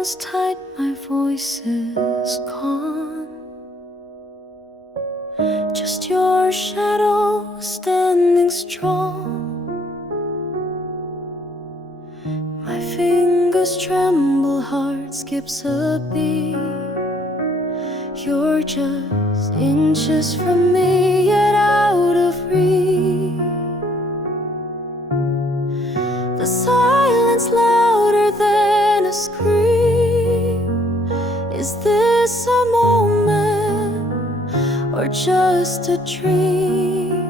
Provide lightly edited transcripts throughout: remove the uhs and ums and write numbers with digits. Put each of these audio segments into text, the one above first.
feels tight, my voice is gone. Just your shadow standing strong. My fingers tremble, heart skips a beat. You're just inches from me, yet out of reach. The silence louder than a scream. Is this a moment or just a dream?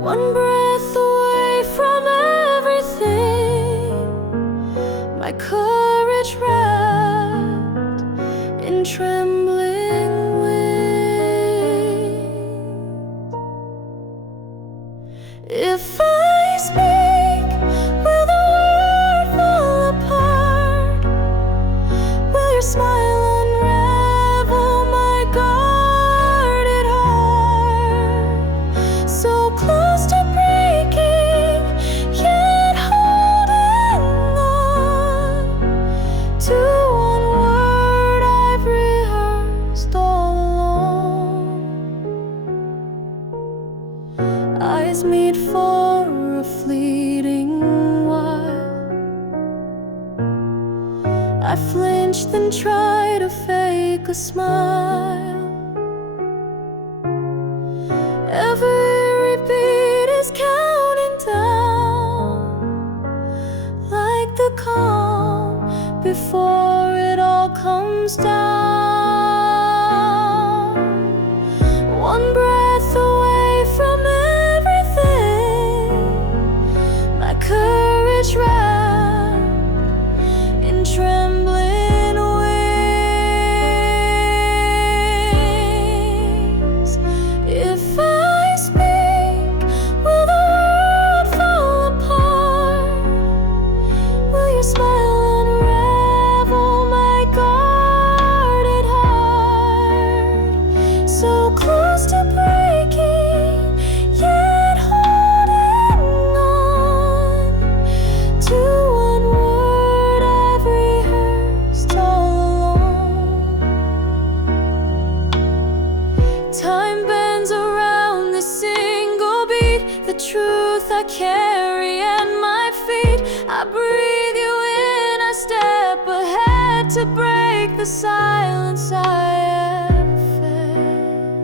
One breath away from everything, my courage wrapped in trembling wings. If I speak, will the world fall apart? Will your smile unravel my guarded heart? So close to breaking, yet holding on to one word I've rehearsed all along. Eyes meet for a fleeting while. I flinch, then try to fake a smile. Every beat is counting down, like the calm before it all comes down. One breath away from everything, my courage wrapped in trembling wings. If I speak, will the world fall apart? Will your smile unravel my guarded heart? So close to breaking, yet holding on to one word I've rehearsed all along. Time bends around this single beat, the truth I carry at my feet. I breathe you in, I step ahead to break the silence I have fed.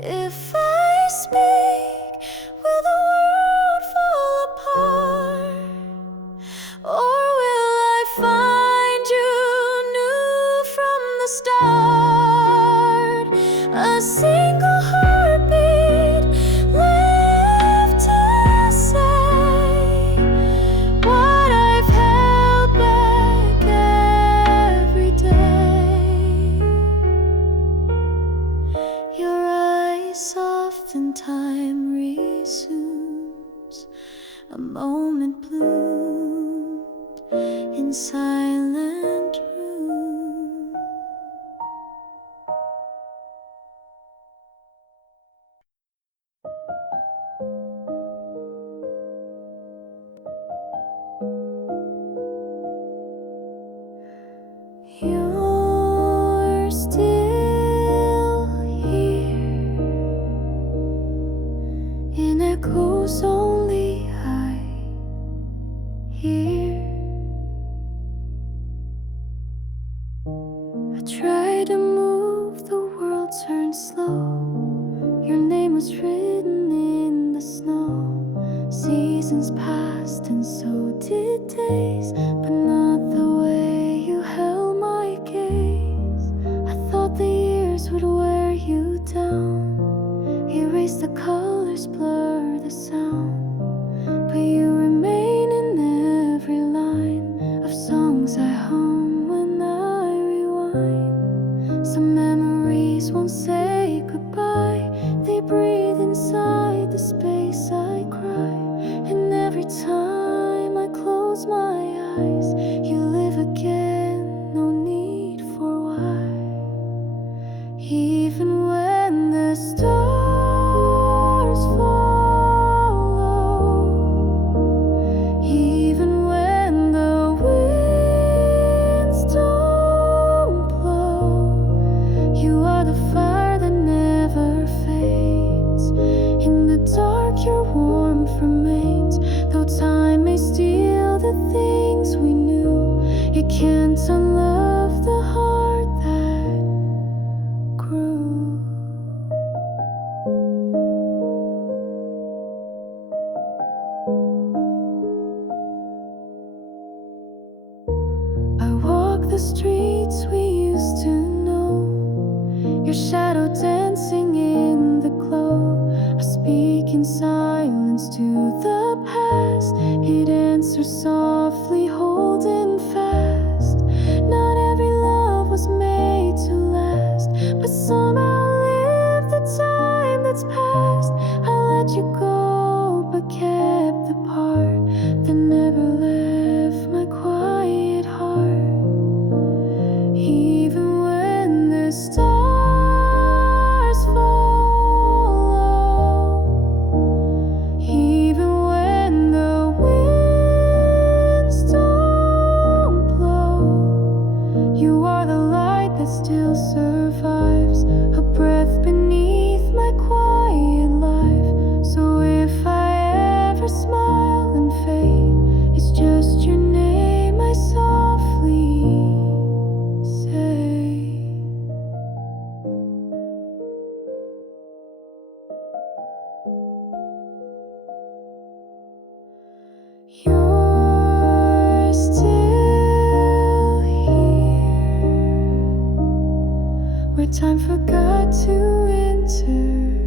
If I speak, will the world fall apart? Or will I find you new from the start? A single heartbeat left to say what I've held back every day. Your eyes soft and time resumes. A moment bloomed in silent room. You're still here in echoes only I hear. I try to move, the world turns slow. Your name was written in the snow. Seasons passed and so did days, but not the way you held my gaze. I thought the years would wear you down, erase the colors, blur the sound, but you remain in every line of songs I hum when I rewind. Some memories won't say goodbye, they breathe inside the space I cry. And every time I close my eyes, you live again, no need for why. Even when the stars follow can't unlove the heart that grew. I walk the streets we used to know, your shadow dancing in the glow. I speak in silence to the past, it answers softly, holding fast. Not every love was made to last, but somehow live the time that's past. I let you go, but kept the part that never left my quiet heart. Even when the stars fall, even when the winds don't blow, you are the light that still survives, a breath beneath my quiet life. So if I ever smile and fade, it's just your name I softly say. You're still here, where time forgot to interfere.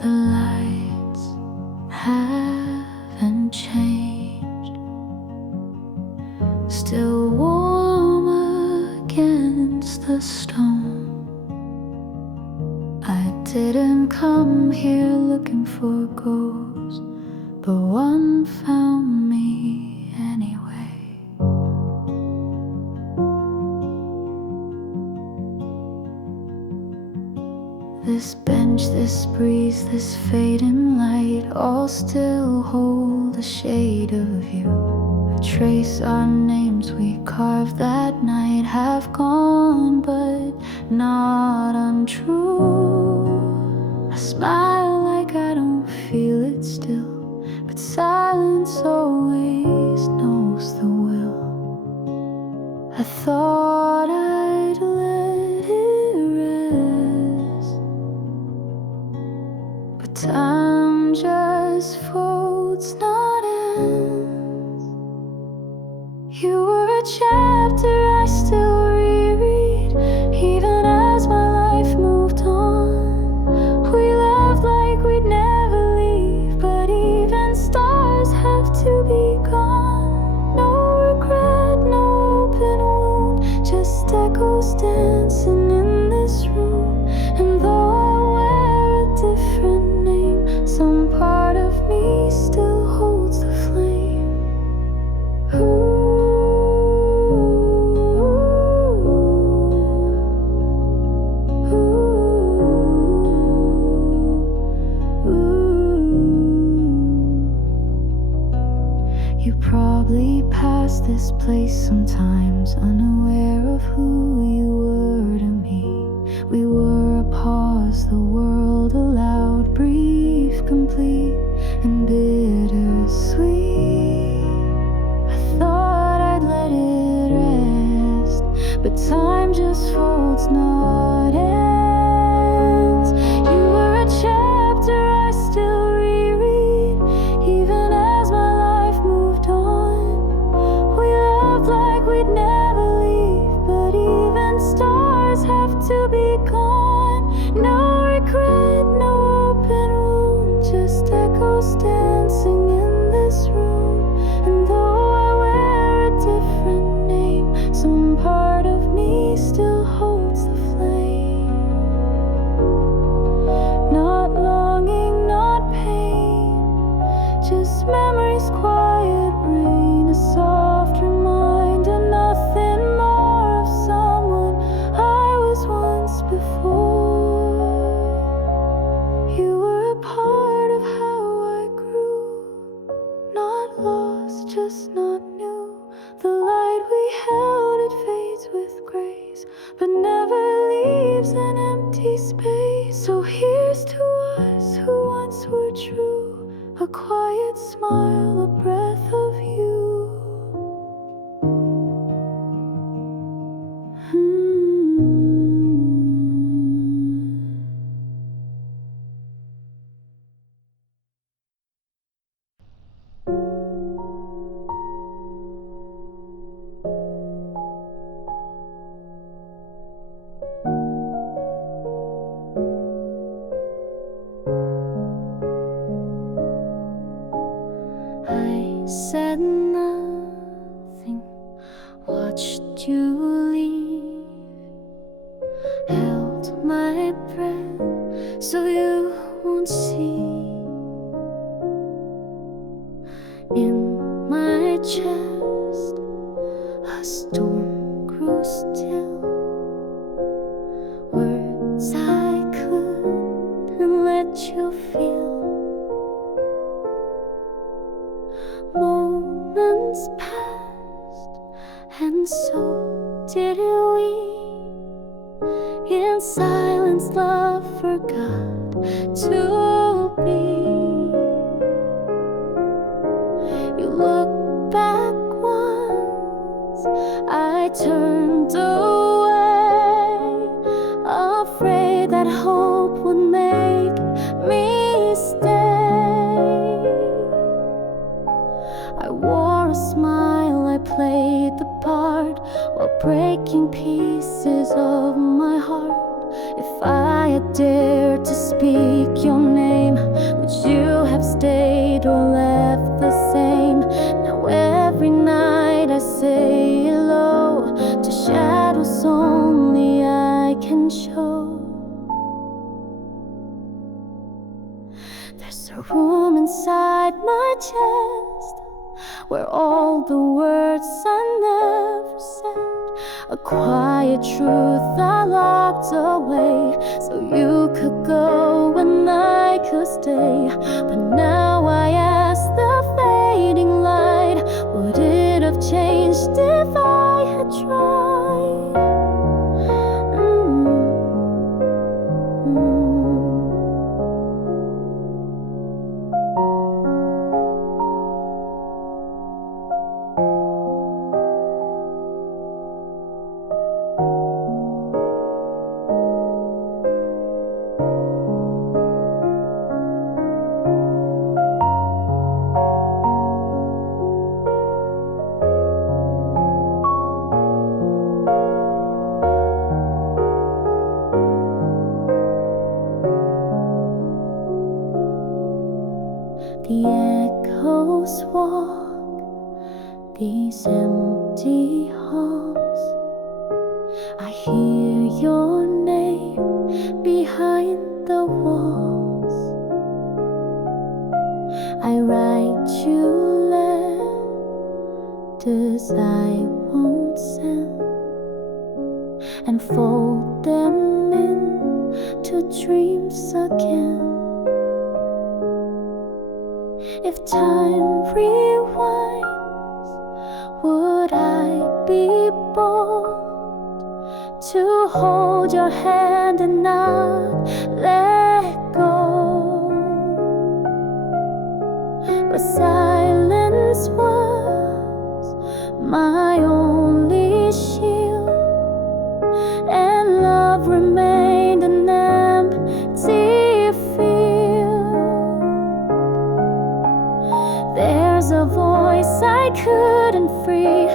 The lights haven't changed, still warm against the stone. I didn't come here looking for ghosts, but one found me anyway. This bench, this breeze, this fading light all still hold a shade of you. A trace our names we carved that night have gone, but not untrue. I smile like I don't feel it still, but silence always knows the will. I thought I'd let it rest, but time just folds, not ends. You were a chapter I still reread, even as my life moved on. We loved like we'd never leave, but even stars have to be gone. No regret, no open wound, just echoes dancing in this room. And though I wear a different name, some part of me still holds the flame. Ooh. You probably pass this place sometimes, unaware of who you were to me. We were a pause the world allowed, brief, complete, and bittersweet. I thought I'd let it rest, but time just folds, not ends. You were a chapter I still reread, even as my life moved on. We loved like we'd never leave, but even stars have to be gone. No regret, no open wound, just echoes dancing in this room. And though I wear a different name, some part of me still holds the flame. chest. A storm grew still. Words I couldn't let you feel. Moments passed, and so did we. In silence, love forgot to be. You look back once, I turned away, afraid that hope would make me stay. I wore a smile, I played the part, while breaking pieces of my heart. If I had dared to speak your name, would you have stayed or left the same? Now every night I say hello to shadows only I can show. There's a room inside my chest where all the words I never said, a quiet truth I locked away, so you could go and I could stay. But now I ask the fading light, would it have changed if I had tried? The echoes walk these empty halls. I hear your name behind the walls. I write you letters I won't send, and fold them into dreams again. If time rewinds, would I be bold to hold your hand and not let go? But silence was my only shield, and love remained an empty field. There's a voice I couldn't free.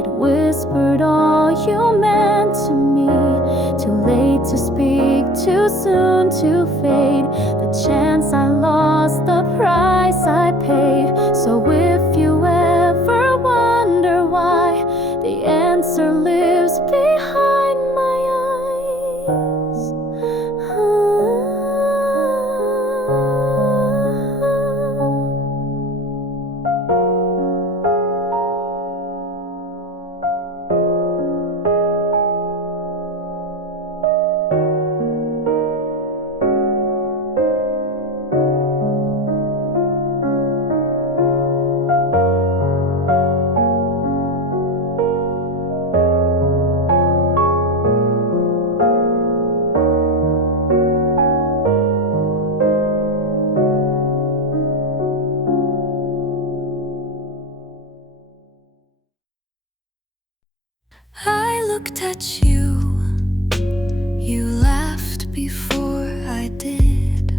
It whispered all you meant to me. Too late to speak, too soon to fade. The chance I lost, the price I paid. So if you ever wonder why, the answer lives behind my eyes. I looked at you, you laughed before I did.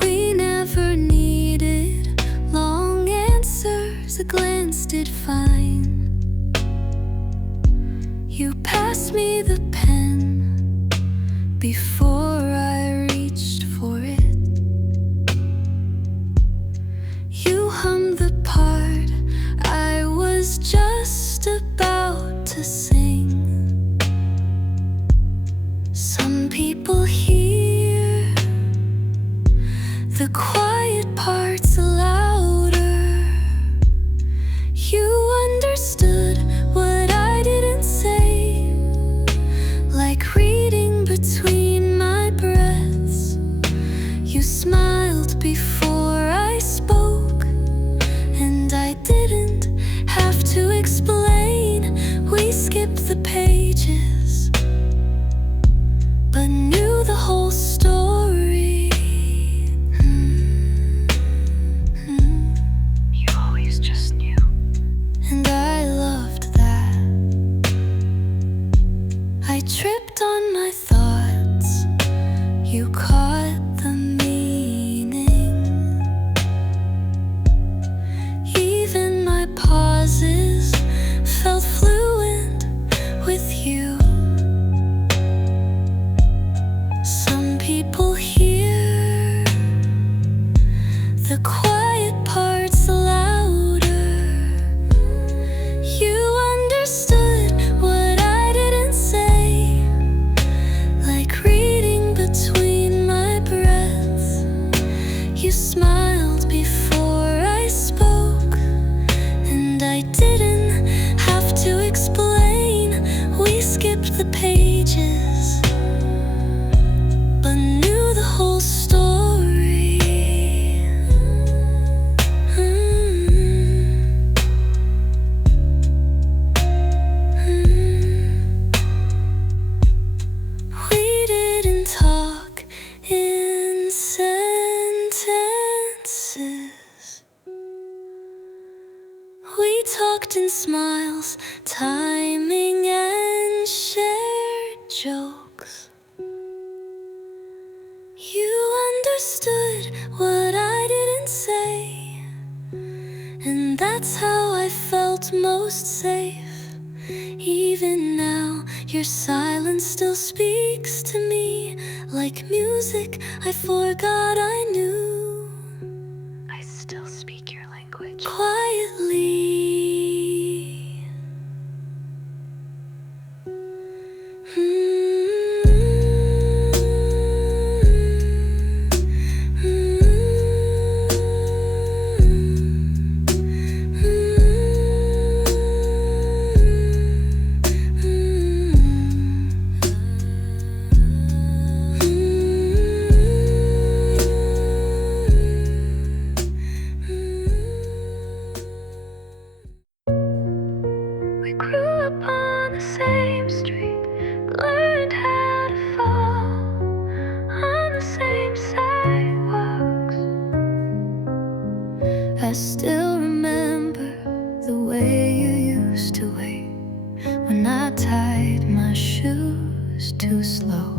We never needed long answers, a glance did fine. You passed me the pen before I reached for it. You hummed the part I was just about to sing. Some people hear the quiet parts louder. We talked in smiles, timing and shared jokes. You understood what I didn't say, and that's how I felt most safe. Even now, your silence still speaks to me like music I forgot I knew. I still speak your language quietly. I still remember the way you used to wait when I tied my shoes too slow.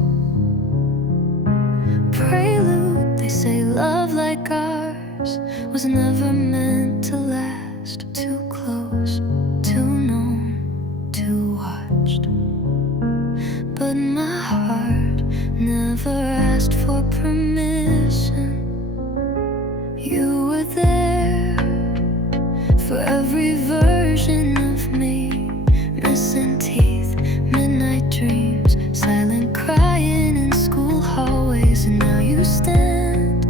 Prelude, they say love like ours was never meant to last. Too close, too known, too watched. But my heart never asked for permission. You were there for every version of me. Missing teeth, midnight dreams, silent crying in school hallways. And now you stand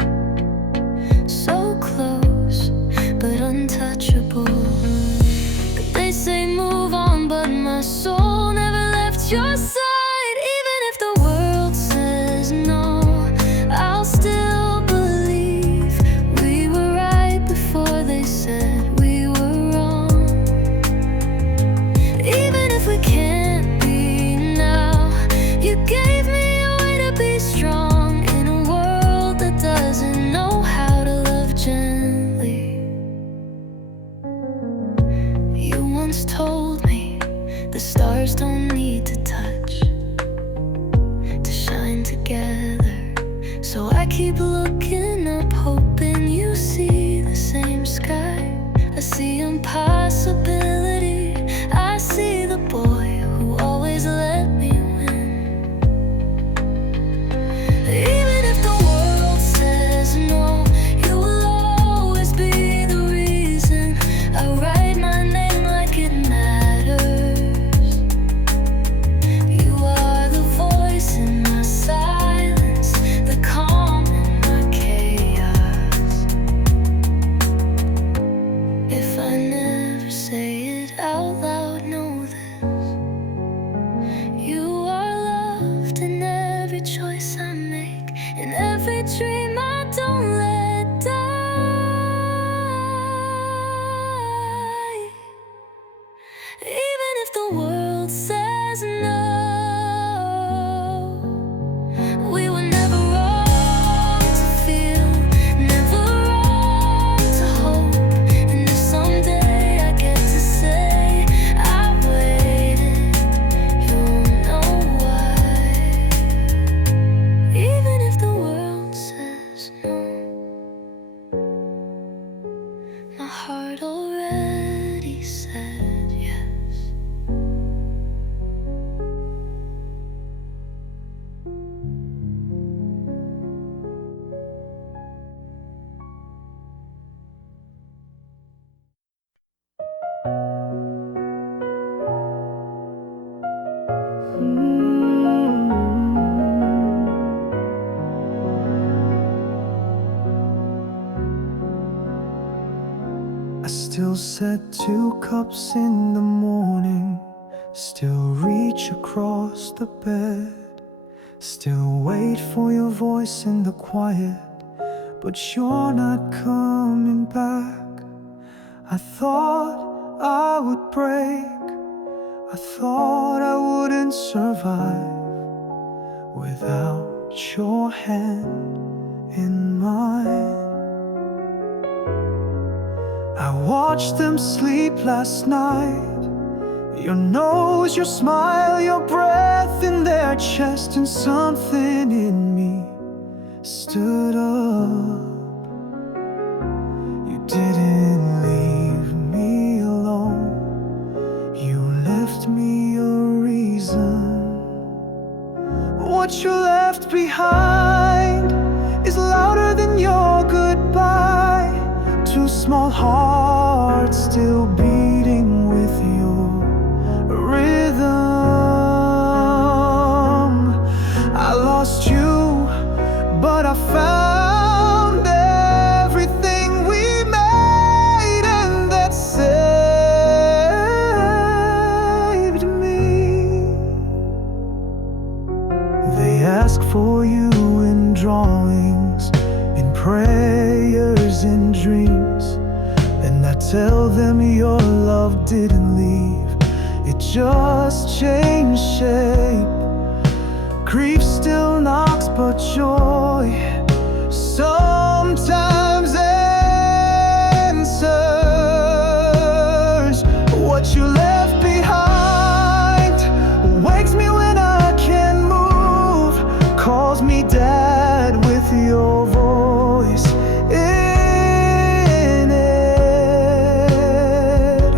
so close but untouchable. They say move on, but my soul never left your side. Even if the world says no, I'll still believe we were right before they said we were wrong. Even if we can't be now, you gave me a way to be strong in a world that doesn't know how to love gently. You once told me the stars don't need to touch to shine together. So I keep looking up, hoping you see the same sky. I see impossibility. I see the boy who always let me win. Even if the world says no, you will always be the reason I write my name like it matters. You are the voice in my silence, the calm in my chaos. If I never say it out loud, know this: you are loved in every choice I make, in every dream I don't let die. Even if the world says no, we were never wrong to feel, never wrong to hope. And if someday I get to say I waited, you'll know why. Even if the world says no, my heart already said yes. I still set 2 cups in the morning, still reach across the bed, still wait for your voice in the quiet, but you're not coming back. I thought I would break, I thought I wouldn't survive without your hand in mine. I watched them sleep last night. Your nose, your smile, your breath in their chest, and something in me stood up. You didn't leave me alone. You left me a reason. What you left behind is louder than your goodbye. Two small hearts still beating with your rhythm. I lost you, but I found everything we made, and that saved me. They ask for you in drawings, in prayers, in dreams, and I tell them your love didn't leave, it just changed shape. Grief still knocks, but joy sometimes answers. What you left behind wakes me when I can't move, calls me dad with your voice in it.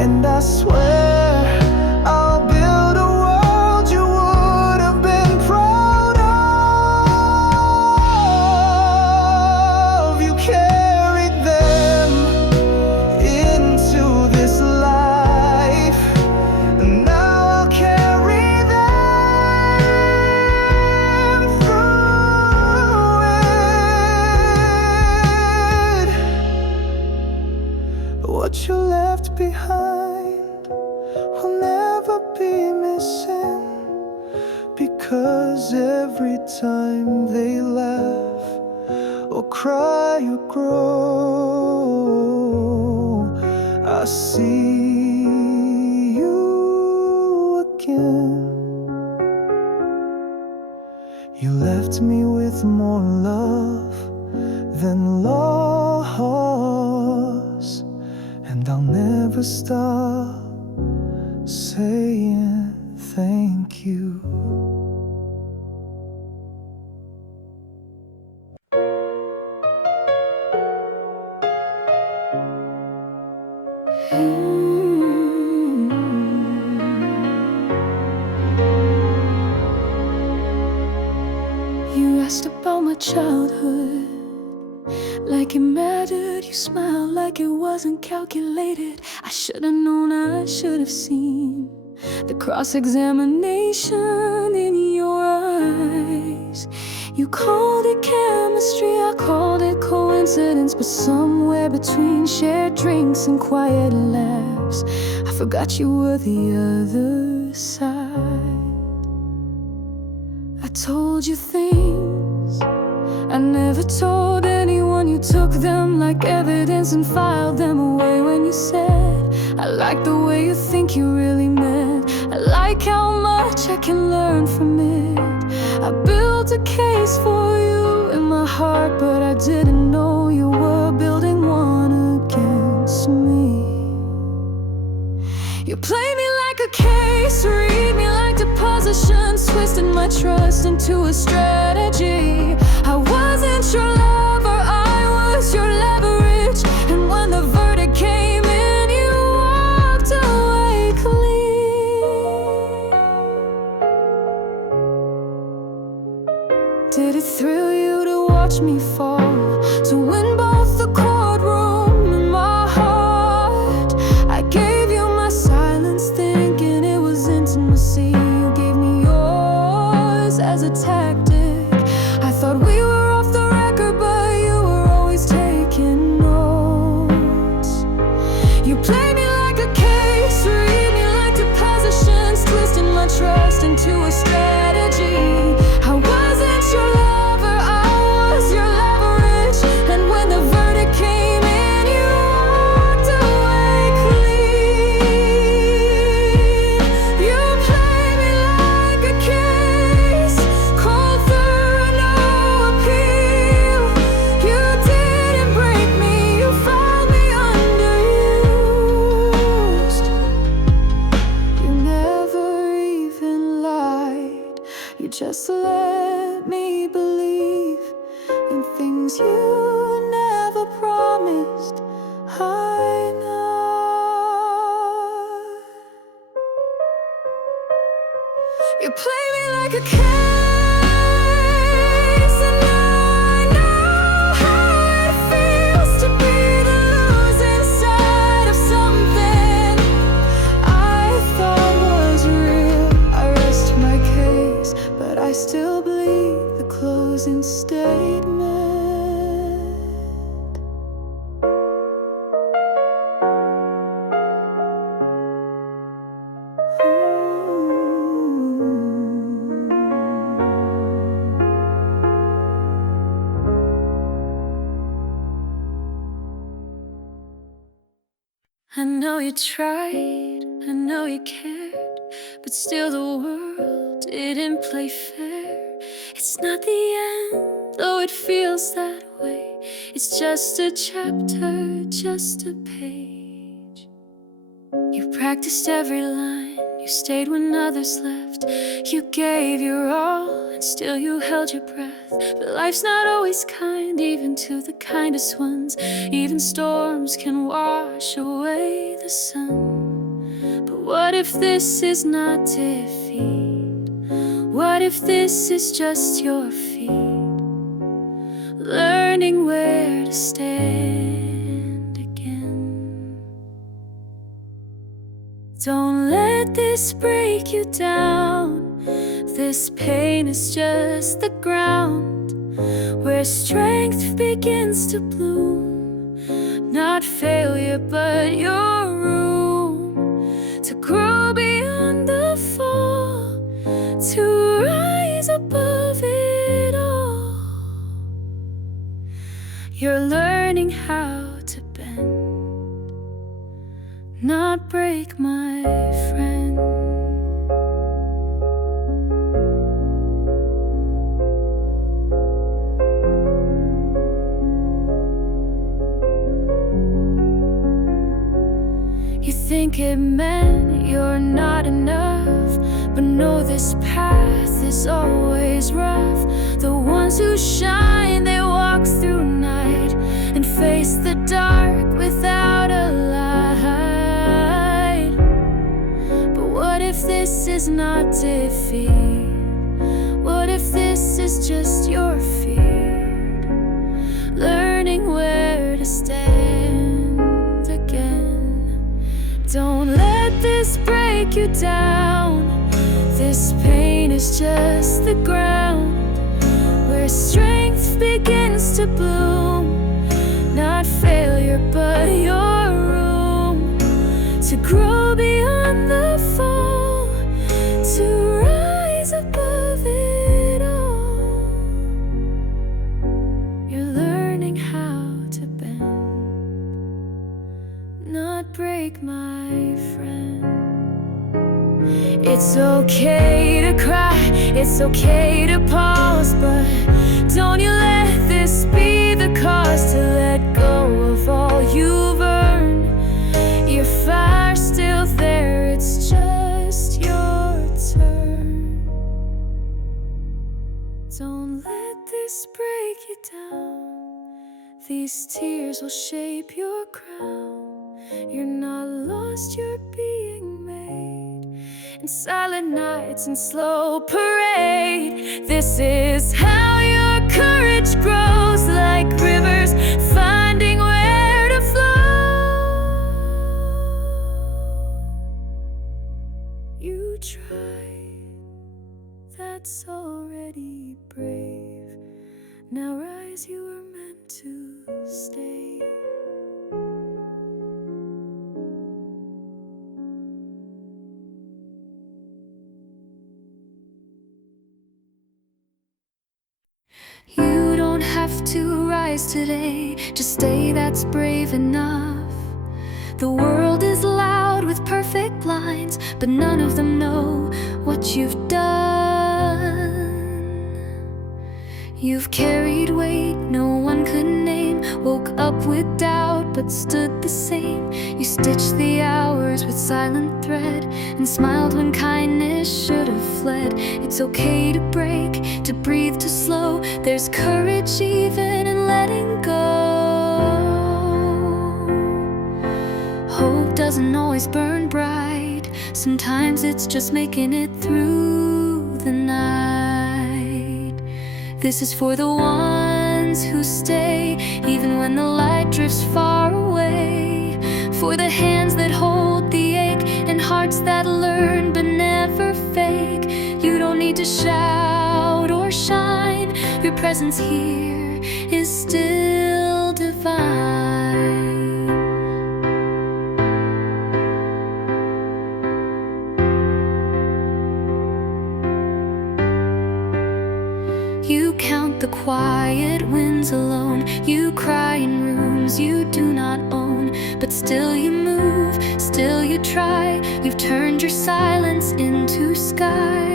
And I swear I'll build a world you would have been proud of. You carried them into this life, and now I'll carry them through it. What you left behind will never be missing, because every time they laugh or cry or grow, I see you again. You left me with more love than loss, and I'll never stop saying thank you. You asked about my childhood, like it mattered. You smiled like it wasn't calculated. I should've known, I should've seen the cross-examination in your eyes. You called it chemistry, I called it coincidence, but somewhere between shared drinks and quiet laughs, I forgot you were the other side. I told you things I never told anyone. You took them like evidence and filed them away when you said, I like the way you think you really meant. I like how much I can learn from it. I built a case for you in my heart, but I didn't know you were building one against me. You play me like a case, read me like depositions, twisted my trust into a strategy. I wasn't your lover, I was your leverage, and when the verdict came in, you walked away clean. Did it thrill you to watch me fall, to win both the courtroom and my heart? I gave you my silence, thinking it was intimacy. You gave me yours as a tactic. I thought You play me like a case, and now I know how it feels to be the losing side of something I thought was real. I rest my case, but I still bleed the closing statement. I know you tried, I know you cared, but still the world didn't play fair. It's not the end, though it feels that way. It's just a chapter, just a page. You practiced every line, you stayed when others left. You gave your all, and still you held your breath. But life's not always kind, even to the kindest ones. Even storms can wash away the sun. But what if this is not defeat? What if this is just your feet? Learning where to stand again. Don't let this break you down. This pain is just the ground where strength begins to bloom. Not failure, but your room to grow beyond the fall, to rise above it all. You're learning how to bend, not break, my friend. You think it meant you're not enough, but know this path is always rough. The ones who shine, they walk through night and face the dark without a light. But what if this is not defeat? What if this is just your fear? Learning where to stand again. Don't let this break you down. This pain is just the ground where strength begins to bloom. Not failure, but your room to grow beyond the fall, to rise above it all. You're learning how to bend, not break, my friend. It's okay to cry, it's okay to pause, but don't you let this be the cause to let go of all you've earned. Your fire's still there, it's just your turn. Don't let this break you down. These tears will shape your crown. You're not lost, you're being made. In silent nights and slow parade, this is how your courage grows, like rivers finding where to flow. You tried, that's already brave. Now rise, you were meant to stay. You don't have to rise today, just stay, that's brave enough. The world is loud with perfect blinds, but none of them know what you've done. You've carried weight no one could name, woke up with doubt but stood the same. You stitched the hours with silent thread and smiled when kindness should have fled. It's okay to break, to breathe, to slow. There's courage even in letting go. Hope doesn't always burn bright, sometimes it's just making it through. This is for the ones who stay, even when the light drifts far away. For the hands that hold the ache, and hearts that learn but never fake. You don't need to shout or shine, your presence here is still divine. You count the quiet wins alone. You cry in rooms you do not own. But still you move, still you try. You've turned your silence into sky.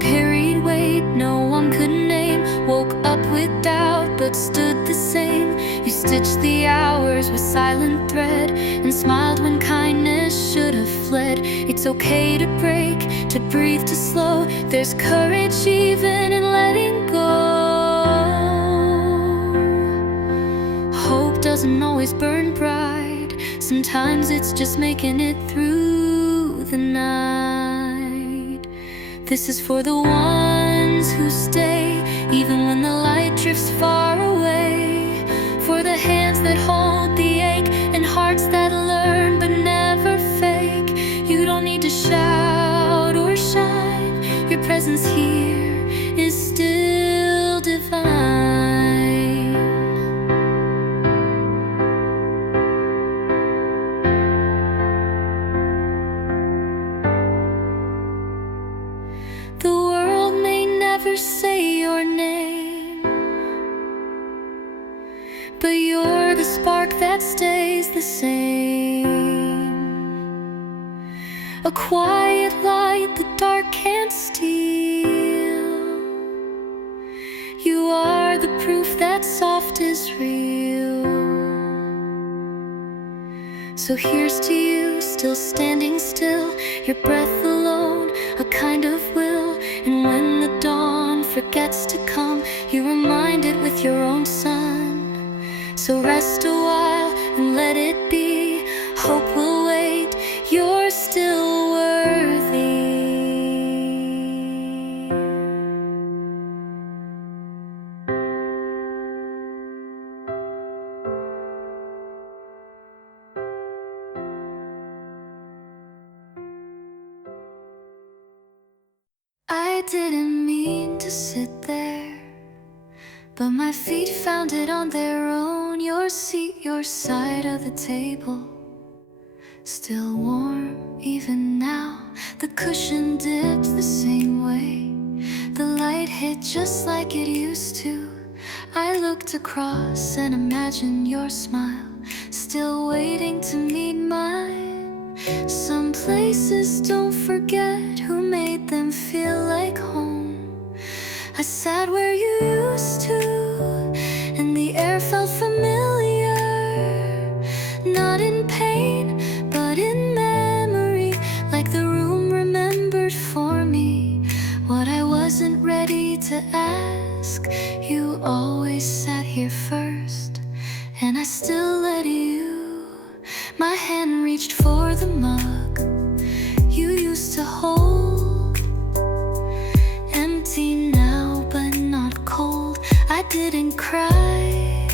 Carried weight no one could name. Woke up with doubt but stood the same. You stitched the hours with silent thread, and smiled when kindness should have fled. It's okay to break, to breathe, to slow. There's courage even in letting go. Hope doesn't always burn bright. Sometimes it's just making it through the night. This is for the ones who stay, even when the light drifts far away. For the hands that hold the ache, and hearts that learn but never fake. You don't need to shout or shine, your presence here is still divine. The world may never say your name, but you're the spark that stays the same. A quiet light the dark can't steal. You are the proof that soft is real. So here's to you, still standing still, your breath alone, a kind of will. And when the dawn forgets to come, you remind it with your own sun. So rest a while and let it be. Hope will wait, you're still worthy. I didn't mean to sit there, but my feet found it on their own. Your seat, your side of the table, still warm even now. The cushion dipped the same way. The light hit just like it used to. I looked across and imagined your smile, still waiting to meet mine. Some places don't forget who made them feel like home. I sat where you used to, and the air felt familiar. Not in pain, but in memory, like the room remembered for me what I wasn't ready to ask. You always sat here first, and I still let you. My hand reached for the mug you used to hold, empty now but not cold. I didn't cry,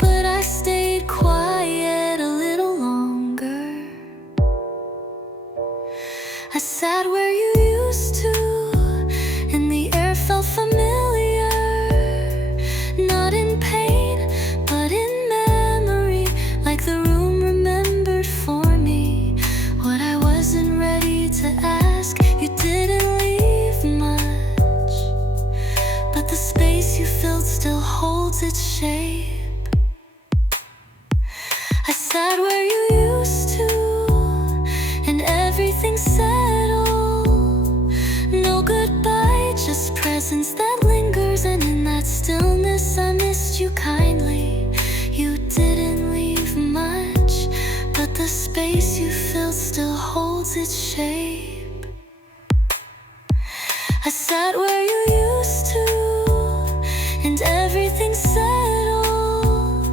but I stayed quiet a little longer. I sat where you used to, and the air felt familiar. Not in pain, but in memory, like the room remembered for me what I wasn't ready to ask. You didn't leave much, but the space you filled still holds its shape. I sat where you used to, and everything settled. No goodbye, just presence that lingers. And in that stillness I missed you kindly. You didn't leave much, but the space you filled still holds its shape. I sat where you used to, and everything settled.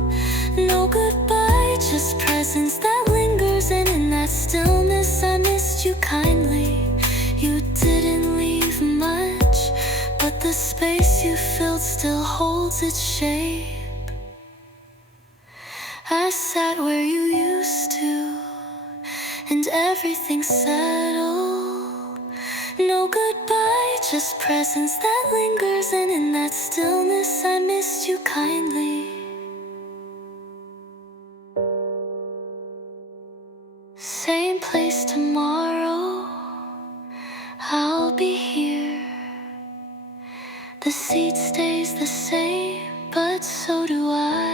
No goodbye, just presence that lingers. And in that stillness I missed you kindly. You didn't leave much, but the the space you filled still holds its shape. I sat where you used to, and everything settled. No goodbye, just presence that lingers, and in that stillness I missed you kindly. Same place tomorrow, I'll be here. The seat stays the same, but so do I.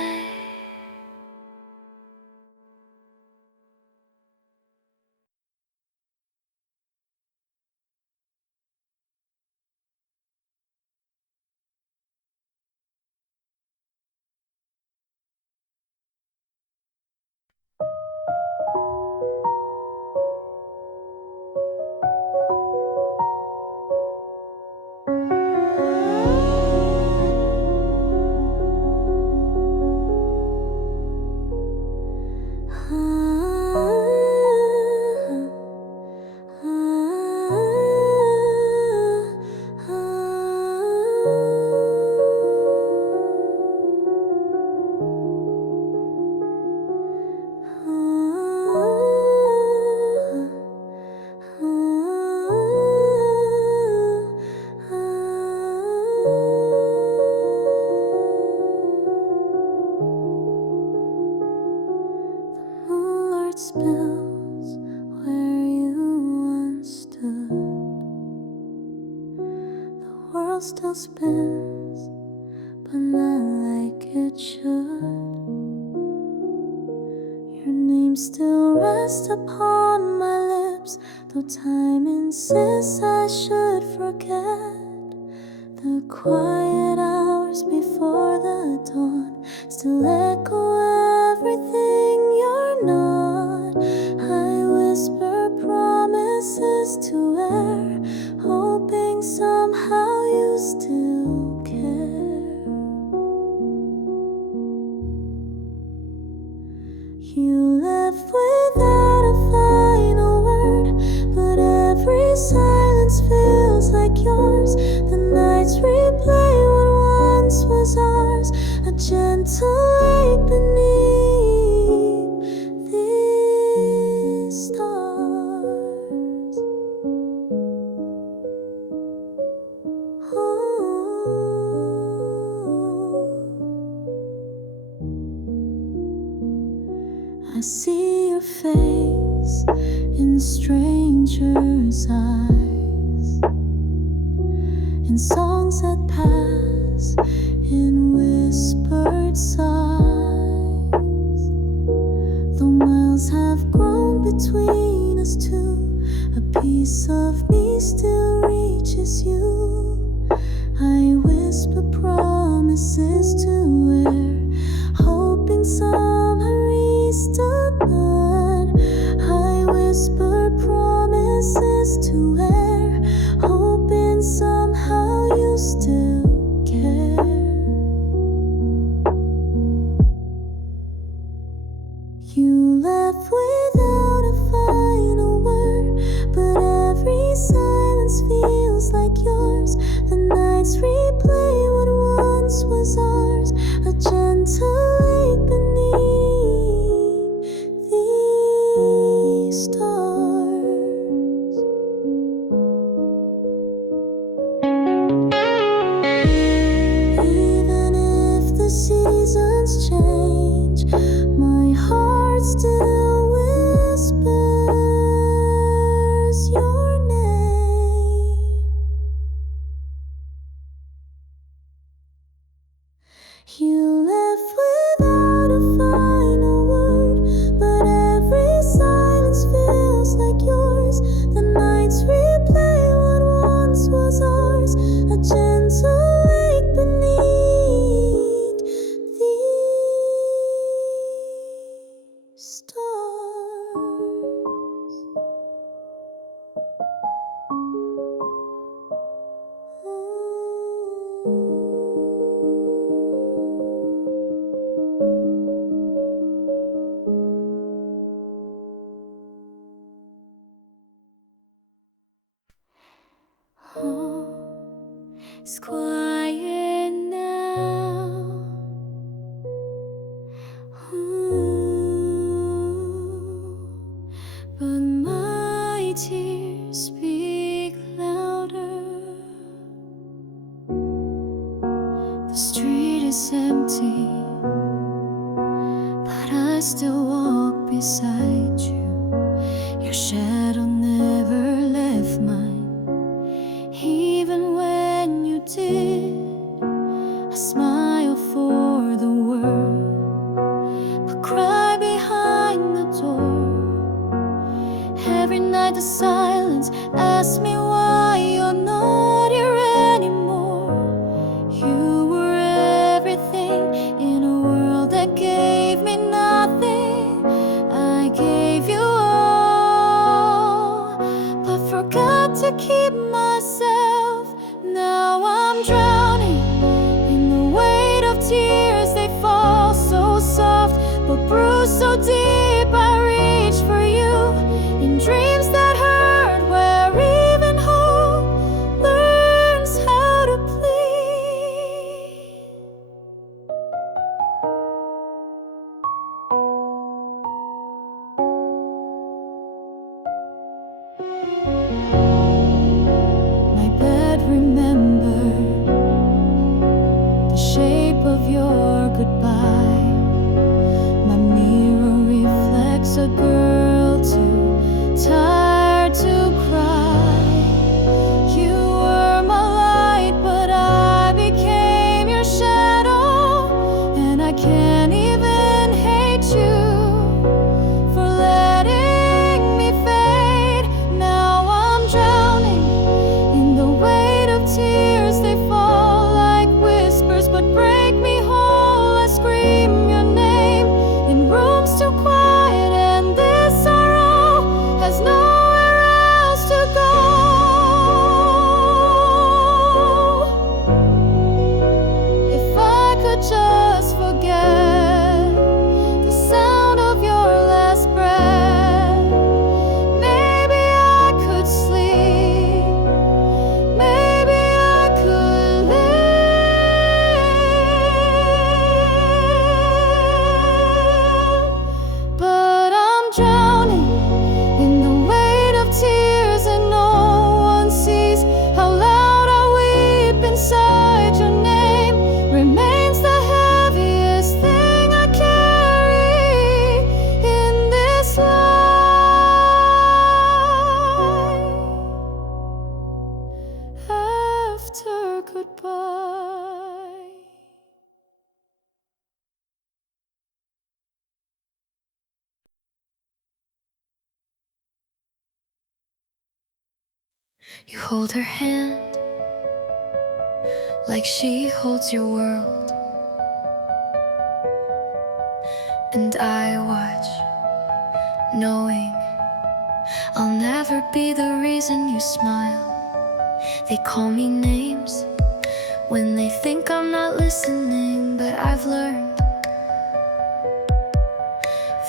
Spills where you once stood. The world still spins, but not like it should. Your name still rests upon my lips, though time insists I should forget. The quiet hours before the dawn still echo everything you're not. I whisper promises to air, hoping somehow you still care. You left without a final word, but every silence feels like yours. The nights replay what once was ours, a gentle lake beneath these stars. I see your face in strangers' eyes, in songs that pass, in whispered sighs. Though miles have grown between us two, a piece of me still reaches you. I whisper promises to air, hoping some reached none. I whisper promises to air, hoping somehow you still care. You left without a final word, but every silence feels like yours. The nights replay what once was ours, a gentle lake beneath these stars. It's quiet now. But my tears speak louder. The street is empty, but I still walk beside you. Your shadow never left mine, even when you did. I smile for the world, but cry behind the door. Every night the silence asks me why you're not here anymore. You were everything in a world that gave me nothing. I gave you all, but forgot to keep myself. Now I'm drowning in the weight of tears. They fall so soft, but bruised so deep. I reach for you in dreams that hurt, where even hope learns how to bleed. My bed remembered the shape of your goodbye. My mirror reflects a girl too tired to cry. You were my light, but I became your shadow. And I can't even hate you for letting me fade. Now I'm drowning in the weight of tears. They fall like whispers, but break me whole. I scream your name in rooms too quiet, and this sorrow has nowhere else to go. If I could just forget the sound of your last breath, maybe I could sleep, maybe I could live. But I'm drowning in the weight of tears, and no one sees how loud I weep inside. Your name remains the heaviest thing I carry in this life. After goodbye, you hold her hand like she holds your world, and I watch, knowing I'll never be the reason you smile. They call me names when they think I'm not listening, but I've learned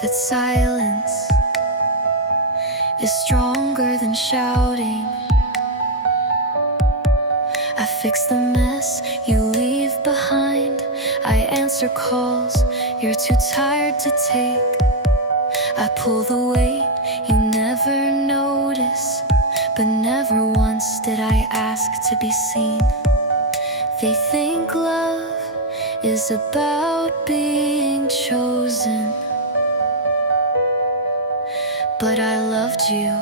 that silence is stronger than shouting. I fix the mess you leave behind. I answer calls you're too tired to take. I pull the weight you never notice, but never once did I ask to be seen. They think love is about being chosen, but I loved you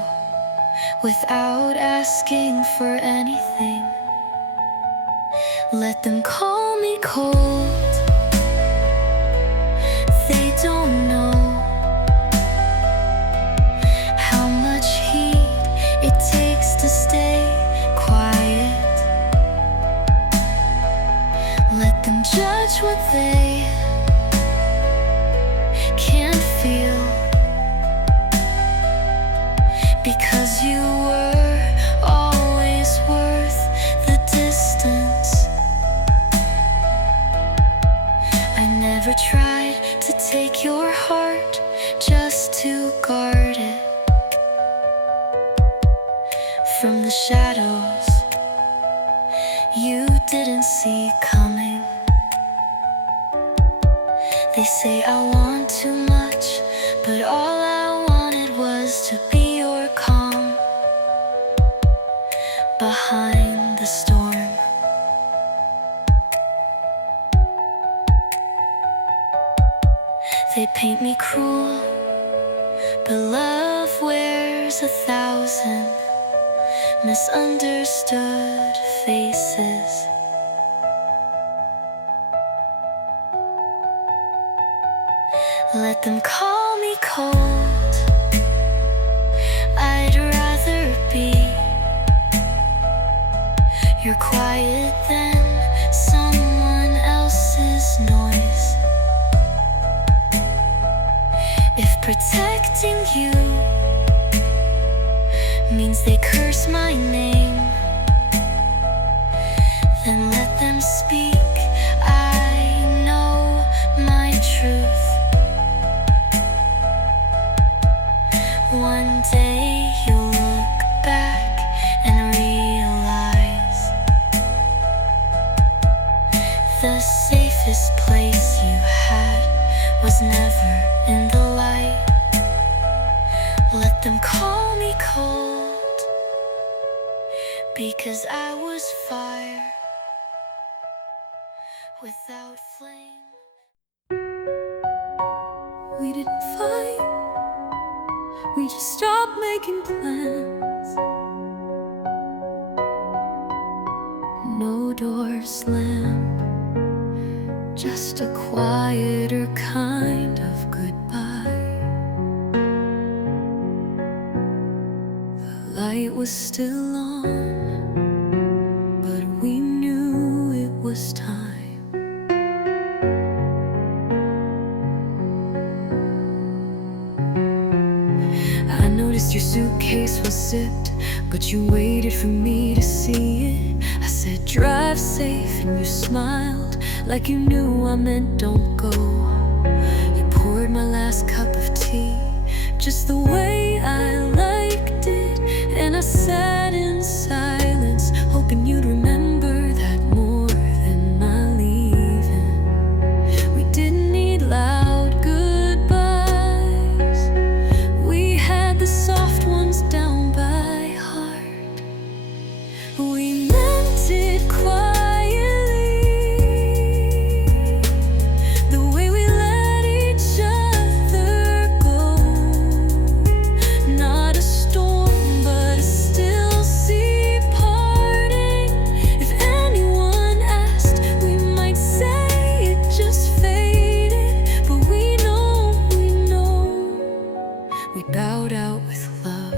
without asking for anything. Let them call me cold. They don't know how much heat it takes to stay quiet. Let them judge what they can't feel, because you were always worth the distance. I never tried to take your heart, just to guard it from the shadows you see coming. They say I want too much, but all I wanted was to be your calm behind the storm. They paint me cruel, but love wears 1,000 misunderstood faces. Let them call me cold, I'd rather be you're quiet than someone else's noise. If protecting you means they curse my name, then let them speak. I know my truth. One day you'll look back and realize the safest place you had was never in the light. Let them call me cold, because I was fire without flame. We didn't fight, we just stopped making plans. No door slammed, just a quieter kind of goodbye. The light was still on, but we knew it was time. I noticed your suitcase was zipped, but you waited for me to see it. I said drive safe and you smiled like you knew I meant don't go. You poured my last cup of tea just the way I liked it, and I sat in silence hoping you'd remember that more than my leaving. We didn't need loud goodbyes, we had the soft ones down by heart. We meant it quietly, the way we let each other go. Not a storm, but a still sea parting. If anyone asked, we might say it just faded, but we know we bowed out with love.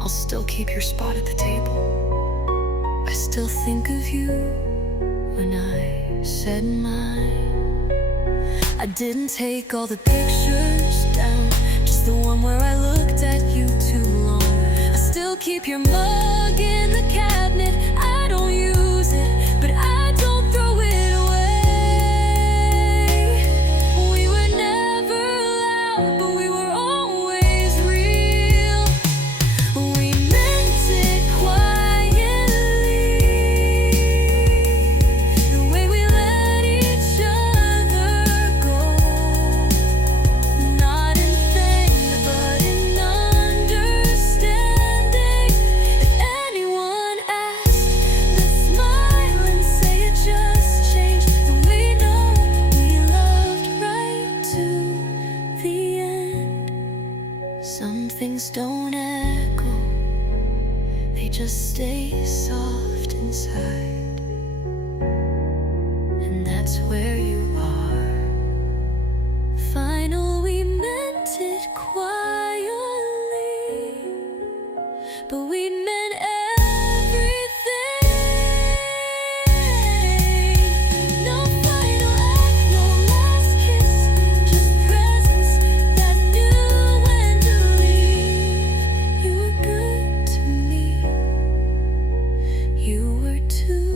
I'll still keep your spot at the table. I still think of you when I said mine. I didn't take all the pictures down, just the one where I looked at you too long. I still keep your mug in the cabinet. I don't use it, but I don't throw it away. We were never loud, but we were always real. We meant it quietly, the way we let each other go. Not in fame, but in understanding. If anyone asked, let's smile and say it just changed. And we know we loved right to the end. Some things don't echo, they just stay soft inside. And that's where you are. Final, we meant it quietly, but we meant everything. No final act, no last kiss, just presence that knew when to leave. You were good to me, you were too.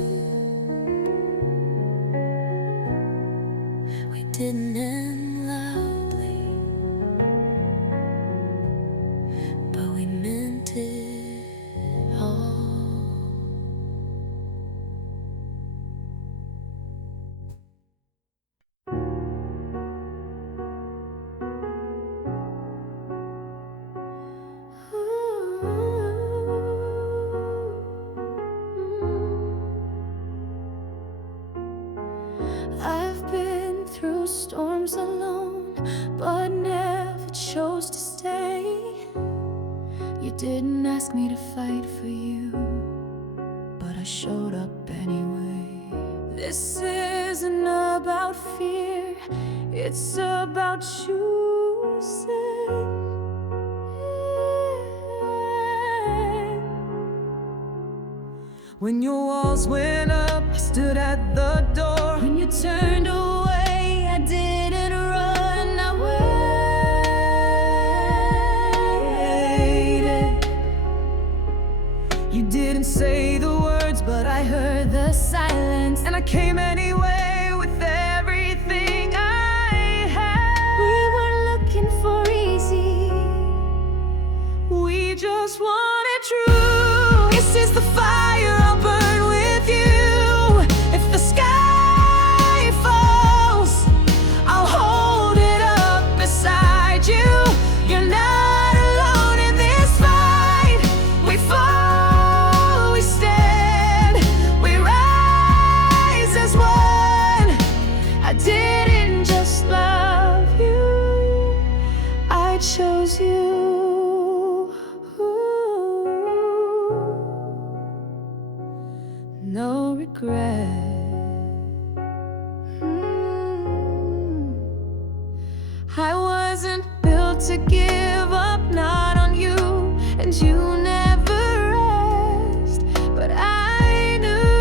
didn't ask me to fight for you, but I showed up anyway. This isn't about fear, it's about choosing. When your walls went up, I stood at the door. When you turned away, I didn't run, I waited. You didn't say the words, but I heard the silence, and I came anyway with everything I had. We weren't looking for easy, we just wanted truth. This is the fire, I'll burn with you. If the sky falls, I'll hold it up beside you. You're not alone in this fight. We fall, we stand, we rise as one. I didn't just love you, I chose you. No regret. I wasn't built to give up, not on you, and you never asked, but I knew.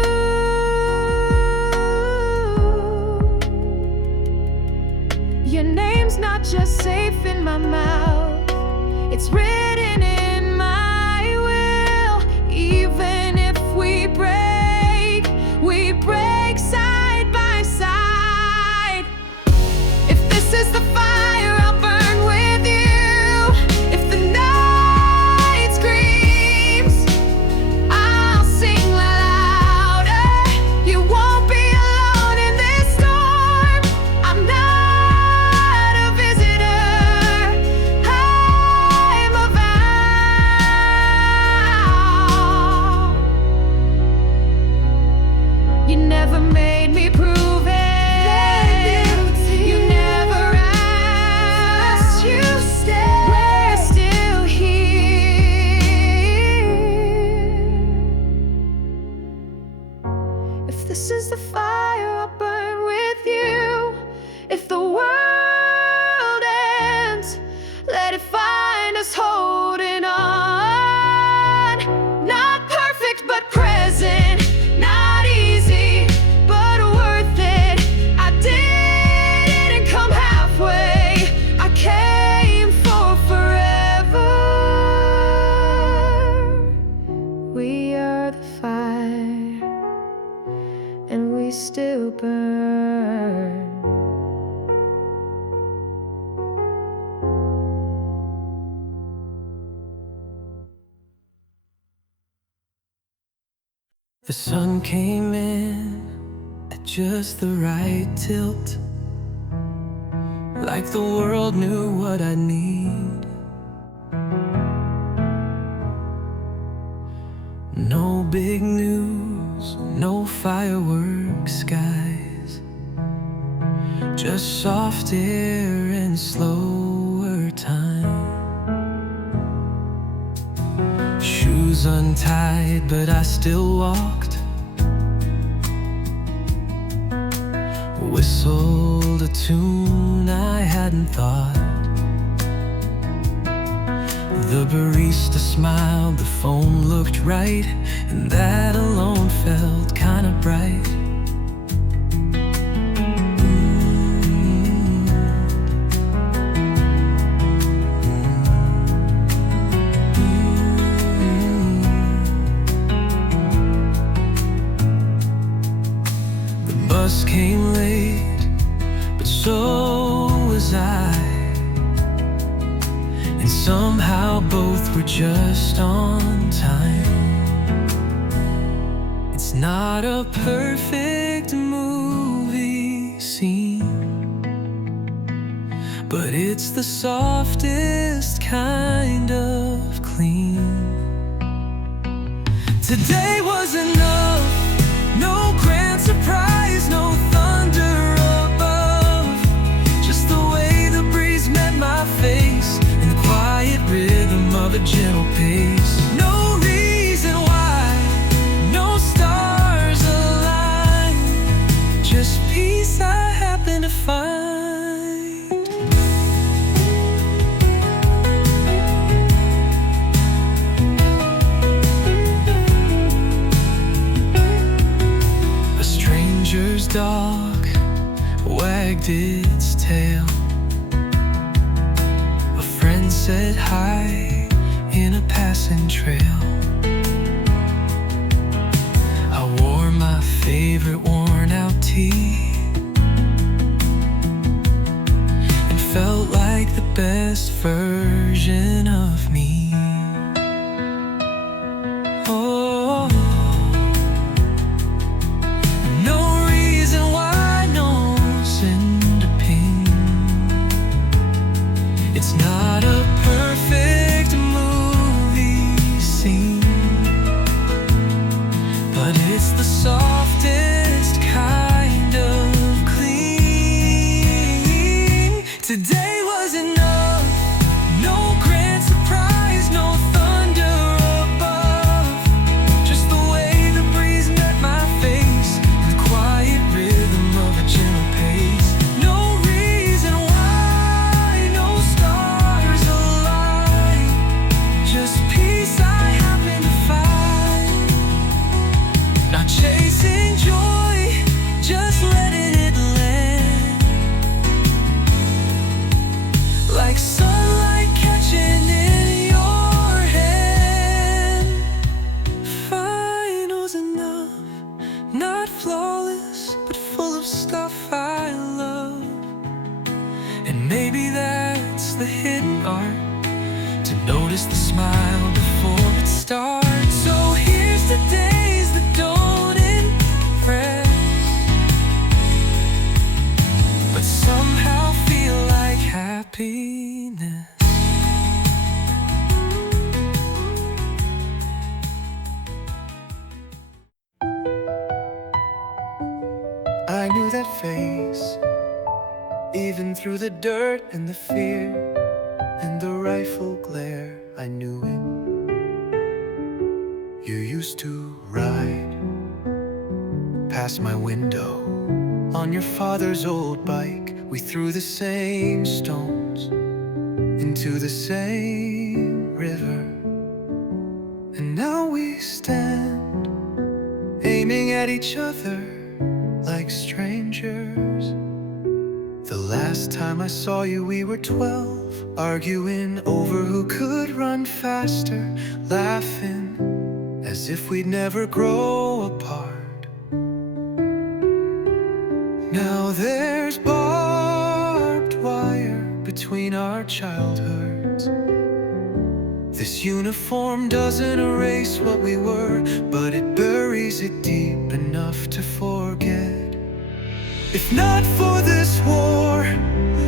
Your name's not just safe in my mouth, it's written in my will. Even if we break side by side. If this is the fire, I'll burn with you. If the night screams, I'll sing louder. You won't be alone in this storm. I'm not a visitor, I'm a vow. You never made me prove it. You never asked, you stay. We're still here. If this is the fire, I'll burn with you. If the world ends, let it find us holding on. Not perfect, but present. Not easy, but worth it. I didn't come halfway, I came for forever. We are the fire, and we still burn. The sun came in at just the right tilt, like the world knew what I need. No big news, no fireworks skies, just soft air and slower time. Shoes untied, but I still walked. Whistled a tune I hadn't thought. The barista smiled, the phone looked right, and that alone felt kinda bright. Bus came late, but so was I, and somehow both were just on time. It's not a perfect movie scene, but it's the softest kind of clean. Today was enough, no grand surprise, no thunder above, just the way the breeze met my face and the quiet rhythm of a gentle pace. No reason why, no stars align, just peace I happen to find. A stranger's dog wagged its tail. A friend said hi in a passing trail. I wore my favorite worn out tee and felt like the best version of me. Oh, no reason why, no send a ping. It's not a perfect movie scene, but it's the softest kind of clean. Today was enough, no grand surprise, no thunder above, just the way the breeze met my face, the quiet rhythm of a gentle pace. No reason why, no stars align, just peace I happen to find. Not chasing joy, just letting it land, like sunlight catching in your hand. Final's enough, not flawless, but full of stuff I love. And maybe that's the hidden art, to notice the smile before it starts. So here's the days that don't impress, but somehow feel like happiness. I knew that face, even through the dirt and the fear and the rifle glare. I knew it. You used to ride past my window on your father's old bike. We threw the same stones into the same river, and now we stand aiming at each other like strangers. The last time I saw you we were 12, arguing over who could run faster, laughing as if we'd never grow apart. Now there's barbed wire between our childhoods. This uniform doesn't erase what we were, but it buries it deep enough to forget. If not for this war,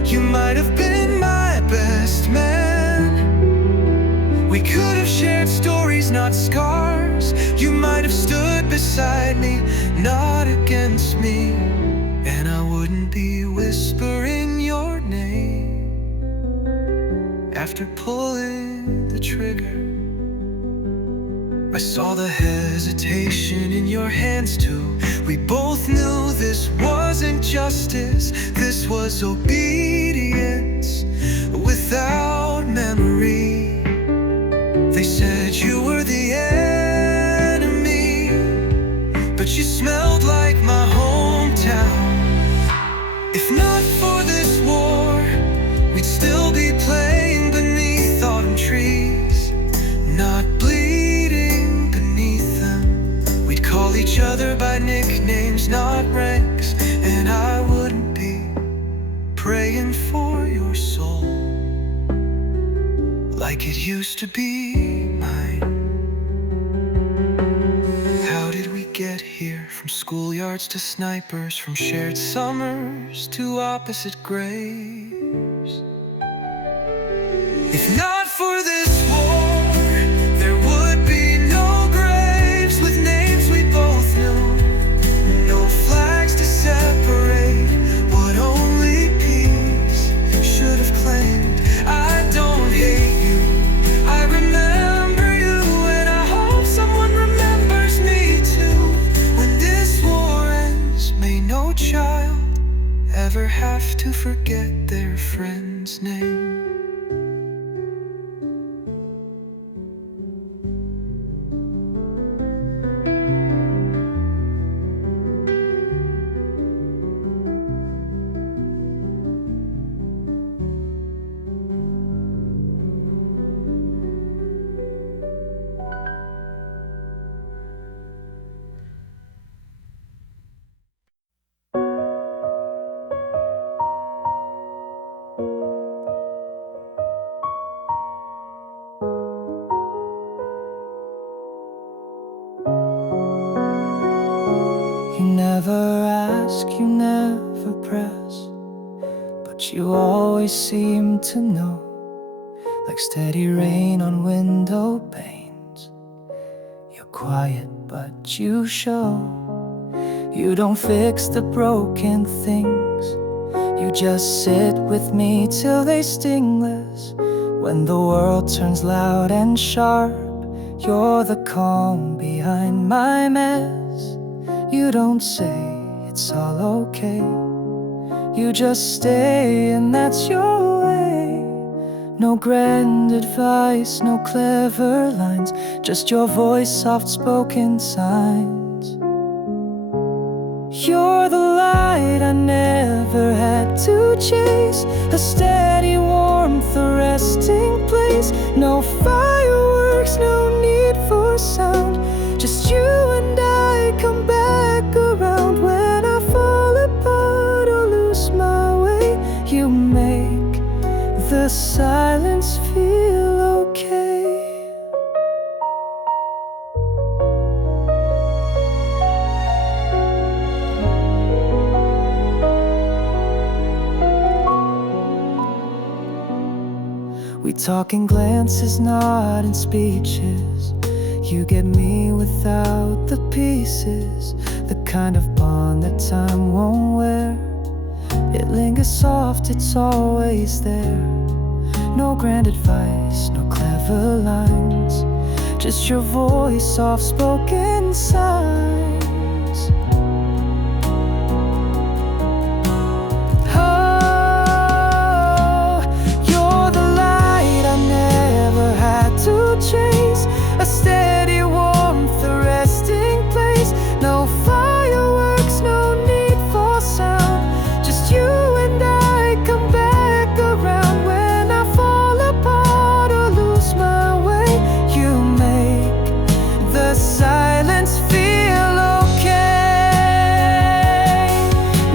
you might have been my best man. We could have shared stories, not scars. You might have stood beside me, not against me, and I wouldn't be whispering your name after pulling the trigger. I saw the hesitation in your hands too. We both knew this wasn't justice, this was obedience without memory. They said you were the enemy, but you smelled like my hometown. If not for this war, we'd still be playing beneath autumn trees, not bleeding beneath them. We'd call each other by nicknames, not ranks, and I wouldn't be praying for your soul like it used to be mine. How did we get here? From schoolyards to snipers, from shared summers to opposite graves. If not for this war, there would be no graves with names we both knew, no flags to separate what only peace should have claimed. I don't hate you, I remember ask, you never press, but you always seem to know, like steady rain on window panes. You're quiet, but you show. You don't fix the broken things, you just sit with me till they sting less. When the world turns loud and sharp, you're the calm behind my mess. You don't say it's all okay, you just stay, and that's your way. No grand advice, no clever lines, just your voice, soft-spoken signs. You're the light I never had to chase, a steady warmth, a resting place. No fireworks, no need for sound, just you and I come back around. When I fall apart or lose my way, you make the silence feel okay. We talk in glances, not in speeches. You get me without the pieces, the kind of bond that time won't wear. It lingers soft, it's always there. No grand advice, no clever lines, just your voice, soft-spoken signs. Oh, you're the light I never had to chase, a steady warmth, a resting place. No fireworks, no need for sound, just you and I come back around. When I fall apart or lose my way, you make the silence feel okay.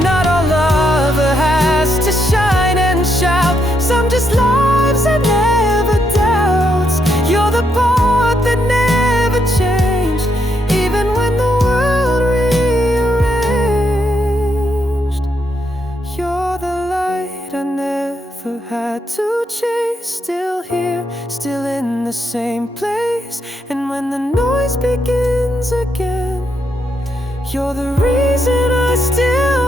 Not all lover has to shine and shout, some just lives and never doubts. You're the part that never changed, even when the world rearranged. You're the light I never had to chase, still here, still in the same place. And when the noise begins again, you're the reason I still